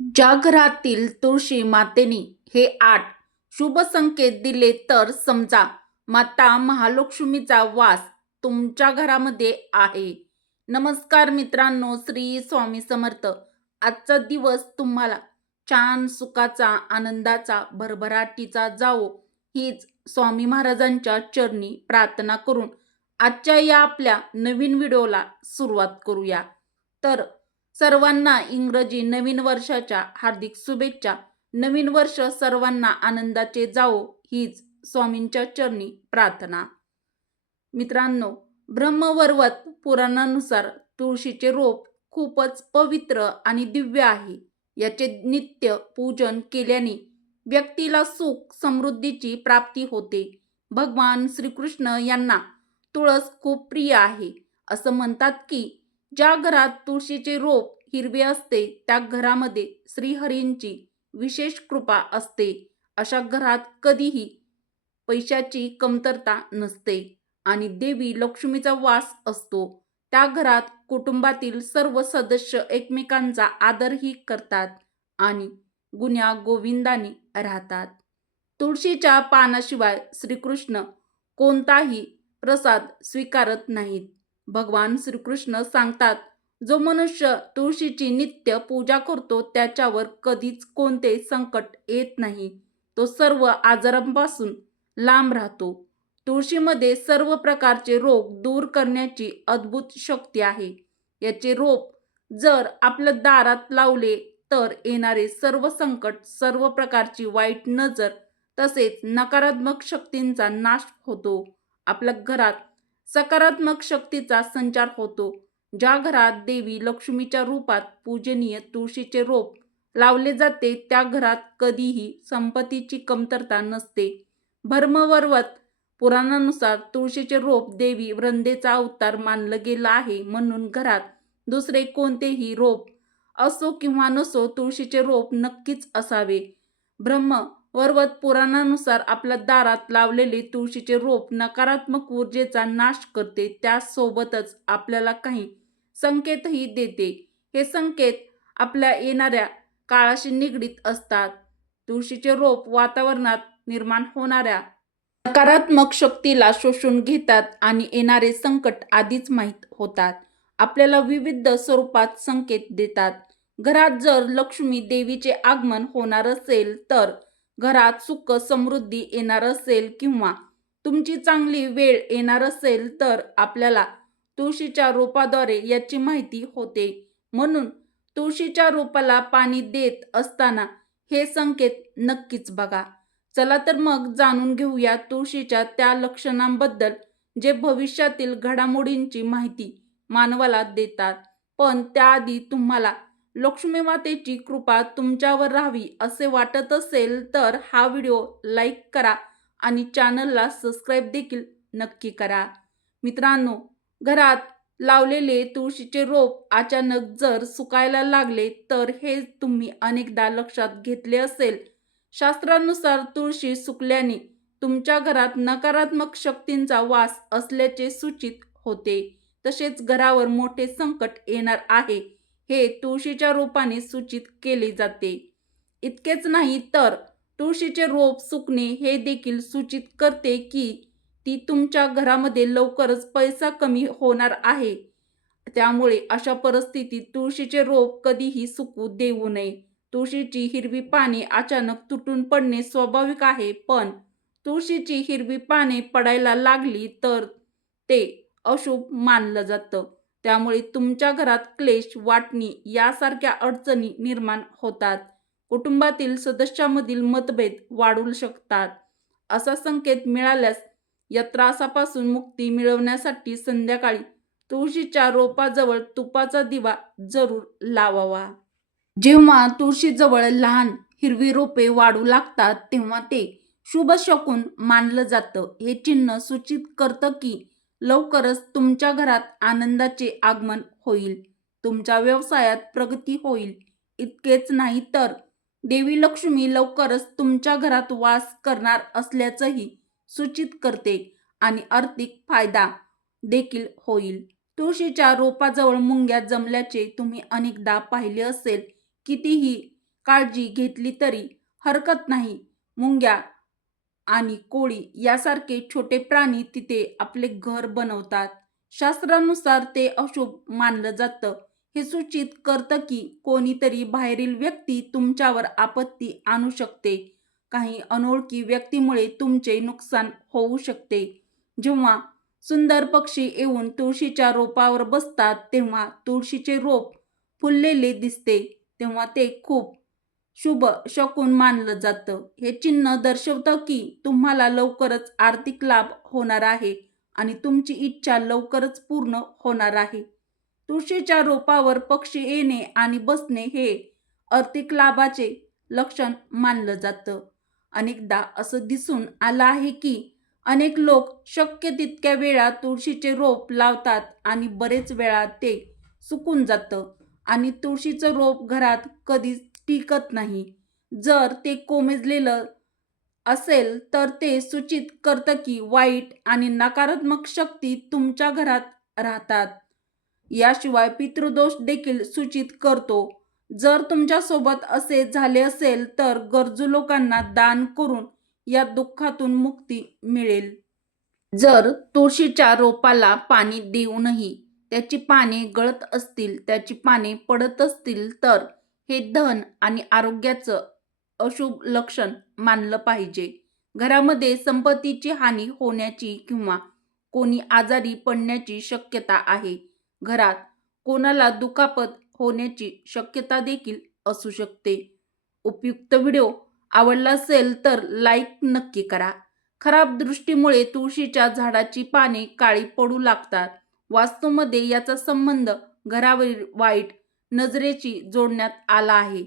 ज्या घरातील तुळशी मातेनी हे 8 शुभ संकेत दिले तर समजा माता महालक्ष्मीचा वास तुमच्या घरामध्ये आहे. नमस्कार मित्रांनो, श्री स्वामी समर्थ. आजचा दिवस तुम्हाला छान सुखाचा, आनंदाचा, भरभराटीचा जावो हीच स्वामी महाराजांच्या चरणी प्रार्थना करून आजच्या या आपल्या नवीन व्हिडिओला सुरुवात करूया. तर सर्वांना इंग्रजी नवीन वर्षाच्या हार्दिक शुभेच्छा. नवीन वर्ष सर्वांना आनंदाचे जावो हीच स्वामींच्या चरणी प्रार्थना. मित्रांनो, ब्रह्मवैवर्त पुराणानुसार तुळशीचे रोप खूपच पवित्र आणि दिव्य आहे. याचे नित्य पूजन केल्याने व्यक्तीला सुख समृद्धीची प्राप्ती होते. भगवान श्रीकृष्ण यांना तुळस खूप प्रिय आहे. असं म्हणतात की ज्या घरात तुळशीचे रोप हिरवे असते त्या घरामध्ये श्रीहरींची विशेष कृपा असते. अशा घरात कधीही पैशाची कमतरता नसते आणि देवी लक्ष्मीचा वास असतो. त्या घरात कुटुंबातील सर्व सदस्य एकमेकांचा आदरही करतात आणि गुण्या गोविंदाने राहतात. तुळशीच्या पानाशिवाय श्रीकृष्ण कोणताही प्रसाद स्वीकारत नाहीत. भगवान श्रीकृष्ण सांगतात, जो मनुष्य तुळशीची नित्य पूजा करतो त्याच्यावर कधीच कोणते संकट येत नाही. तो सर्व आजारांपासून लांब राहतो. तुळशीमध्ये सर्व प्रकारचे रोग दूर करण्याची अद्भुत शक्ती आहे. याचे रोप जर आपल्या दारात लावले तर येणारे सर्व संकट, सर्व प्रकारची वाईट नजर तसेच नकारात्मक शक्तींचा नाश होतो. आपल्या घरात सकारात्मक शक्तीचा संचार होतो. ज्या घरात देवी लक्ष्मीच्या रूपात पूजनीय तुळशीचे रोप लावले जाते त्या घरात कधीही संपत्तीची कमतरता नसते. ब्रह्मवैवर्त पुराणानुसार तुळशीचे रोप देवी वृंदेचा अवतार मानलं गेलं आहे. म्हणून घरात दुसरे कोणतेही रोप असो किंवा नसो तुळशीचे रोप नक्कीच असावे. ब्रह्मवैवर्त पुराणानुसार आपल्या दारात लावलेले तुळशीचे रोप नकारात्मक ऊर्जेचा नाश करते. त्यासोबतच आपल्याला काही संकेतही देते. हे संकेत आपल्या येणाऱ्या काळाशी निगडीत असतात. तुळशीचे रोप वातावरणात निर्माण होणाऱ्या नकारात्मक शक्तीला शोषून घेतात आणि येणारे संकट आधीच माहीत होतात. आपल्याला विविध स्वरूपात संकेत देतात. घरात जर लक्ष्मी देवीचे आगमन होणार असेल तर घरात सुख समृद्धी येणार असेल किंवा तुमची चांगली वेळ येणार असेल तर आपल्याला तुळशीच्या रोपाद्वारे याची माहिती होते. म्हणून तुळशीच्या रोपाला पाणी देत असताना हे संकेत नक्कीच बघा. चला तर मग जाणून घेऊया तुळशीच्या त्या लक्षणांबद्दल जे भविष्यातील घडामोडींची माहिती मानवाला देतात. पण त्याआधी तुम्हाला लक्ष्मी मातेची कृपा तुमच्यावर राहावी असे वाटत असेल तर हा व्हिडिओ लाईक करा आणि चॅनलला सबस्क्राईब देखील नक्की करा. मित्रांनो, घरात लावलेले तुळशीचे रोप अचानक जर सुकायला लागले तर हे तुम्ही अनेकदा लक्षात घेतले असेल. शास्त्रानुसार तुळशी सुकल्याने तुमच्या घरात नकारात्मक शक्तींचा वास असल्याचे सूचित होते. तसेच घरावर मोठे संकट येणार आहे हे तुळशीच्या रोपाने सूचित केले जाते. इतकेच नाही तर तुळशीचे रोप सुकणे हे देखील सूचित करते की ती तुमच्या घरामध्ये लवकरच पैसा कमी होणार आहे. त्यामुळे अशा परिस्थितीत तुळशीचे रोप कधीही सुकू देऊ नये. तुळशीची हिरवी पाने अचानक तुटून पडणे स्वाभाविक आहे, पण तुळशीची हिरवी पाने पडायला लागली तर ते अशुभ मानलं जातं. त्यामुळे तुमच्या घरात क्लेश, वाटणी यासारख्या अडचणी निर्माण होतात. कुटुंबातील सदस्यांमधील मतभेद वाढू शकतात. असा संकेत मिळाल्यास या त्रासापासून मुक्ती मिळवण्यासाठी संध्याकाळी तुळशीच्या रोपाजवळ तुपाचा दिवा जरूर लावावा. जेव्हा तुळशीजवळ लहान हिरवी रोपे वाढू लागतात तेव्हा ते शुभ शकून मानलं जातं. हे चिन्ह सूचित करतं की लवकरच तुमच्या घरात आनंदाचे आगमन होईल, तुमच्या व्यवसायात प्रगती होईल. इतकेच नाही तर देवी लक्ष्मी लवकरच तुमच्या घरात वास करणार असल्याचंही सूचित करते आणि आर्थिक फायदा देखील होईल. तुळशीच्या रोपाजवळ मुंग्या जमल्याचे तुम्ही अनेकदा पाहिले असेल. कितीही काळजी घेतली तरी हरकत नाही. मुंग्या आणि कोळी यासारखे छोटे प्राणी तिथे आपले घर बनवतात. शास्त्रानुसार ते अशुभ मानलं जातं. हे सूचित करतं की कोणीतरी बाहेरील व्यक्ती तुमच्यावर आपत्ती आणू शकते. काही अनोळखी व्यक्तीमुळे तुमचे नुकसान होऊ शकते. जेव्हा सुंदर पक्षी येऊन तुळशीच्या रोपावर बसतात तेव्हा तुळशीचे रोप फुललेले दिसते तेव्हा ते खूप शुभ शकून मानलं जातं. हे चिन्ह दर्शवतं की तुम्हाला लवकरच आर्थिक लाभ होणार आहे आणि तुमची इच्छा लवकरच पूर्ण होणार आहे. तुळशीच्या रोपावर पक्षी येणे आणि बसणे हे आर्थिक लाभाचे लक्षण मानलं जातं. अनेकदा असं दिसून आलं आहे की अनेक लोक शक्य तितक्या वेळा तुळशीचे रोप लावतात आणि बरेच वेळा ते सुकून जातं आणि तुळशीचं रोप घरात कधीच टिकत नाही. जर ते कोमेजलेलं असेल तर ते सूचित करतं की वाईट आणि नकारात्मक शक्ती तुमच्या घरात राहतात. याशिवाय पितृदोष देखील सूचित करतो. जर तुमच्यासोबत असे झाले असेल तर गरजू लोकांना दान करून या दुःखातून मुक्ती मिळेल. जर तुळशीच्या रोपाला पाणी देऊनही त्याची पाने गळत असतील, त्याची पाने पडत असतील तर हे धन आणि आरोग्याचं अशुभ लक्षण मानलं पाहिजे. घरामध्ये संपत्तीची हानी होण्याची किंवा कोणी आजारी पडण्याची शक्यता आहे. घरात कोणाला दुखापत होण्याची शक्यता देखील असू शकते. उपयुक्त व्हिडिओ आवडला असेल तर लाईक नक्की करा. खराब दृष्टीमुळे तुळशीच्या झाडाची पाने काळी पडू लागतात. वास्तूमध्ये याचा संबंध घरावरील वाईट नजरेची जोडण्यात आला आहे.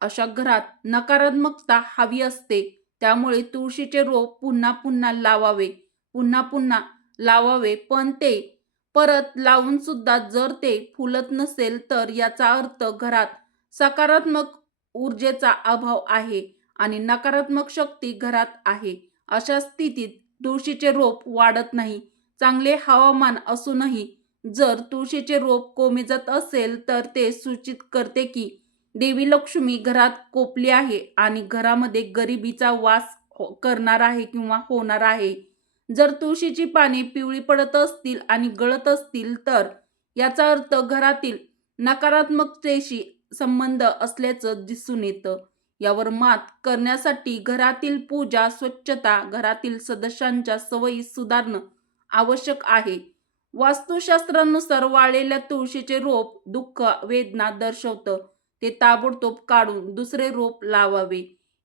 अशा घरात नकारात्मकता हवी असते. त्यामुळे तुळशीचे रोप पुन्हा पुन्हा लावावे, पुन्हा पुन्हा लावावे. पण ते परत लावून सुद्धा जर ते फुलत नसेल तर याचा अर्थ घरात सकारात्मक ऊर्जेचा अभाव आहे आणि नकारात्मक शक्ती घरात आहे. अशा स्थितीत तुळशीचे रोप वाढत नाही. चांगले हवामान असूनही जर तुळशीचे रोप कोमेजत असेल तर ते सूचित करते की देवी लक्ष्मी घरात कोपली आहे आणि घरामध्ये गरिबीचा वास करणार आहे किंवा होणार आहे. जर तुळशीची पाने पिवळी पडत असतील आणि गळत असतील तर याचा अर्थ घरातील नकारात्मकतेशी संबंध असल्याचं दिसून येतं. यावर मात करण्यासाठी घरातील पूजा, स्वच्छता, घरातील सदस्यांच्या सवयी सुधारणं आवश्यक आहे. वास्तुशास्त्रानुसार वाळलेल्या तुळशीचे रोप दुःख, वेदना दर्शवतं. ते ताबडतोब काढून दुसरे रोप लावावे.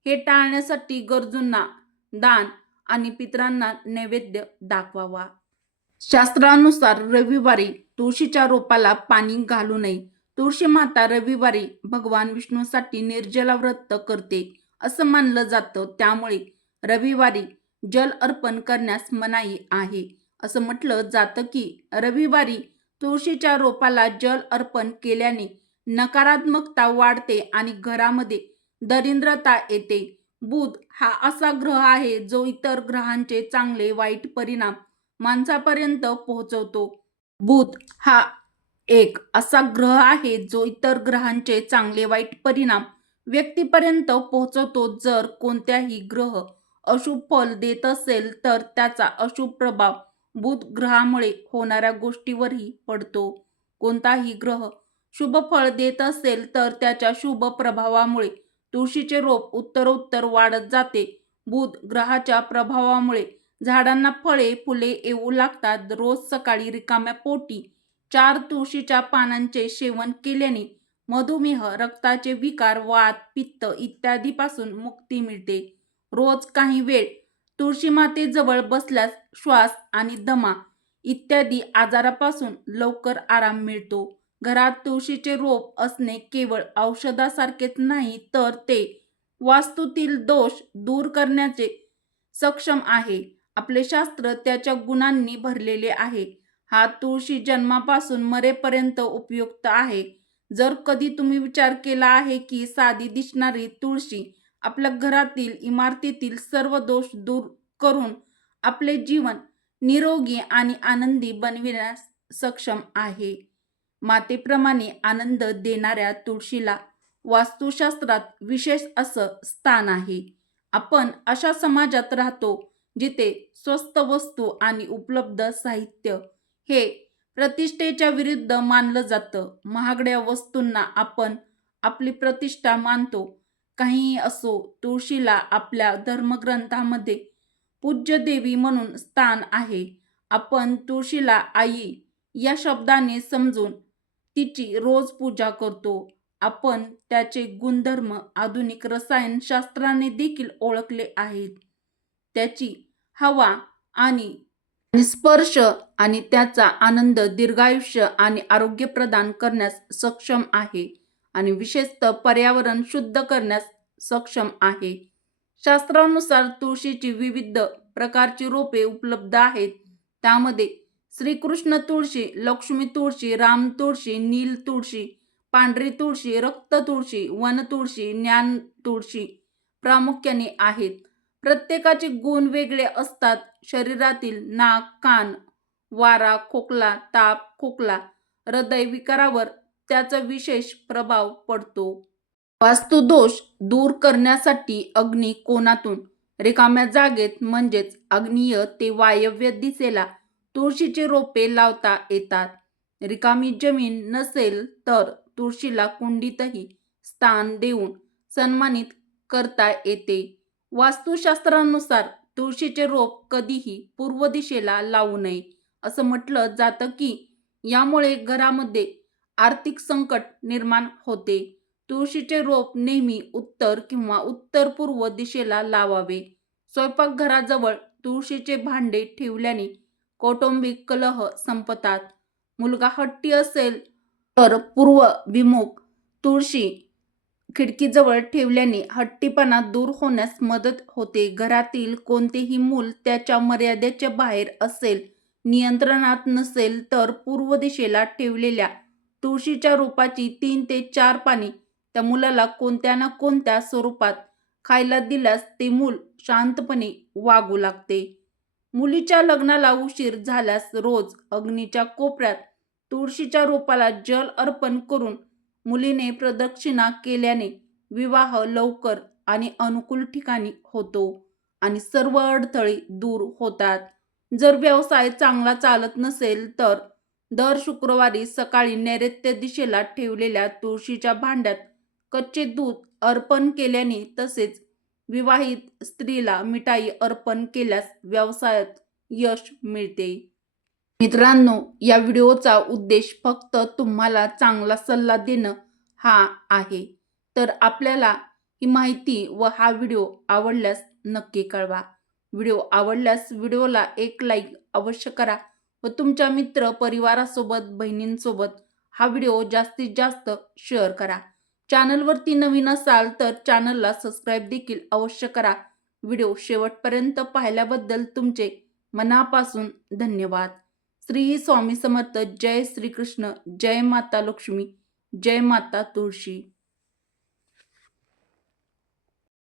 हे टाळण्यासाठी गरजूंना दान आणि पितरांना नैवेद्य दाखवावा. शास्त्रानुसार रविवारी तुळशीच्या रोपाला पाणी घालू नये. तुळशी माता रविवारी भगवान विष्णूसाठी निर्जला व्रत करते असं मानलं जातं. त्यामुळे रविवारी जल अर्पण करण्यास मनाई आहे. असं म्हटलं जातं की रविवारी तुळशीच्या रोपाला जल अर्पण केल्याने नकारात्मकता वाढते आणि घरामध्ये दरिद्रता येते. बुध हा असा ग्रह आहे जो इतर ग्रहांचे चांगले वाईट परिणाम माणसापर्यंत पोहोचवतो. बुध हा एक असा ग्रह आहे जो इतर ग्रहांचे चांगले वाईट परिणाम व्यक्तीपर्यंत पोहोचवतो. जर कोणत्याही ग्रह अशुभ फल देत असेल तर त्याचा अशुभ प्रभाव बुध ग्रहामुळे होणाऱ्या गोष्टीवरही पडतो. कोणताही ग्रह शुभ फळ देत असेल तर त्याच्या शुभ प्रभावामुळे तुळशीचे रोप उत्तरोत्तर वाढत जाते. बुध ग्रहाच्या प्रभावामुळे झाडांना फळे, फुले येऊ लागतात. रोज सकाळी रिकाम्या पोटी 4 तुळशीच्या पानांचे सेवन केल्याने मधुमेह, रक्ताचे विकार, वात, पित्त इत्यादीपासून मुक्ती मिळते. रोज काही वेळ तुळशी मातेजवळ बसल्यास श्वास आणि दमा इत्यादी आजारापासून लवकर आराम मिळतो. घरात तुळशीचे रोप असणे केवळ औषधासारखेच नाही तर ते वास्तूतील दोष दूर करण्याचे सक्षम आहे. आपले शास्त्र त्याच्या गुणांनी भरलेले आहे. हा तुळशी जन्मापासून मरेपर्यंत उपयुक्त आहे. जर कधी तुम्ही विचार केला आहे की साधी दिसणारी तुळशी आपल्या घरातील, इमारतीतील सर्व दोष दूर करून आपले जीवन निरोगी आणि आनंदी बनविण्यास सक्षम आहे. मातेप्रमाणे आनंद देणाऱ्या तुळशीला वास्तुशास्त्रात विशेष असं स्थान आहे. आपण अशा समाजात राहतो जिथे स्वस्त वस्तू आणि उपलब्ध साहित्य हे प्रतिष्ठेच्या विरुद्ध मानलं जातं. महागड्या वस्तूंना आपण आपली प्रतिष्ठा मानतो. काहीही असो, तुळशीला आपल्या धर्मग्रंथामध्ये पूज्य देवी म्हणून स्थान आहे. आपण तुळशीला आई या शब्दाने समजून तिची रोज पूजा करतो. आपण त्याचे गुणधर्म आधुनिक रसायनशास्त्राने देखील ओळखले आहेत. त्याची हवा आणि स्पर्श आणि त्याचा आनंद दीर्घायुष्य आणि आरोग्य प्रदान करण्यास सक्षम आहे आणि विशेषतः पर्यावरण शुद्ध करण्यास सक्षम आहे. शास्त्रानुसार तुळशीची विविध प्रकारची रोपे उपलब्ध आहेत. त्यामध्ये श्रीकृष्ण तुळशी, लक्ष्मी तुळशी, राम तुळशी, नील तुळशी, पांढरी तुळशी, रक्त तुळशी, वन तुळशी, ज्ञान तुळशी प्रामुख्याने आहेत. प्रत्येकाचे गुण वेगळे असतात. शरीरातील नाक, कान, वारा, खोकला, ताप, खोकला, हृदय विकारावर त्याचा विशेष प्रभाव पडतो. वास्तुदोष दूर करण्यासाठी अग्नी कोनातून रिकाम्या जागेत म्हणजेच आग्नेय ते वायव्य दिशेला तुळशीचे रोपे लावता येतात. रिकामी जमीन नसेल तर तुळशीला कुंडीतही स्थान देऊन सन्मानित करता येते. वास्तुशास्त्रानुसार तुळशीचे रोप कधीही पूर्व दिशेला लावू नये असं म्हटलं जातं की यामुळे घरामध्ये आर्थिक संकट निर्माण होते. तुळशीचे रोप नेहमी उत्तर किंवा उत्तर पूर्व दिशेला लावावे. स्वयंपाकघराजवळ तुळशीचे भांडे ठेवल्याने कौटुंबिक कलह संपतात. मुलगा हट्टी असेल तर पूर्वभिमुख तुळशी खिडकीजवळ ठेवल्याने हट्टीपणा दूर होण्यास मदत होते. घरातील कोणतेही मूल त्याच्या मर्यादेच्या बाहेर असेल, नियंत्रणात नसेल तर पूर्व दिशेला ठेवलेल्या तुळशीच्या रोपाची 3 ते 4 पाने त्या मुलाला कोणत्या ना कोणत्या स्वरूपात खायला दिल्यास ते मूल शांतपणे वागू लागते. मुलीच्या लग्नाला उशीर झाल्यास रोज अग्नीच्या कोपऱ्यात तुळशीच्या रोपाला जल अर्पण करून मुलीने प्रदक्षिणा केल्याने विवाह लवकर आणि अनुकूल ठिकाणी होतो आणि सर्व अडथळे दूर होतात. जर व्यवसाय चांगला चालत नसेल तर दर शुक्रवारी सकाळी नैऋत्य दिशेला ठेवलेल्या तुळशीच्या भांड्यात कच्चे दूध अर्पण केल्याने तसेच विवाहित स्त्रीला मिठाई अर्पण केल्यास व्यवसायात यश मिळते. मित्रांनो, या व्हिडिओचा उद्देश फक्त तुम्हाला चांगला सल्ला देणं हा आहे. तर आपल्याला ही माहिती व हा व्हिडिओ आवडल्यास नक्की कळवा. व्हिडिओ आवडल्यास व्हिडिओला एक लाईक अवश्य करा व तुमच्या मित्र परिवारासोबत, बहिणींसोबत हा व्हिडिओ जास्तीत जास्त शेअर करा. चॅनलवरती नवीन असाल तर चॅनलला सबस्क्राईब देखील अवश्य करा. व्हिडिओ शेवटपर्यंत पाहिल्याबद्दल तुमचे मनापासून धन्यवाद. श्री स्वामी समर्थ. जय श्रीकृष्ण. जय माता लक्ष्मी. जय माता तुळशी.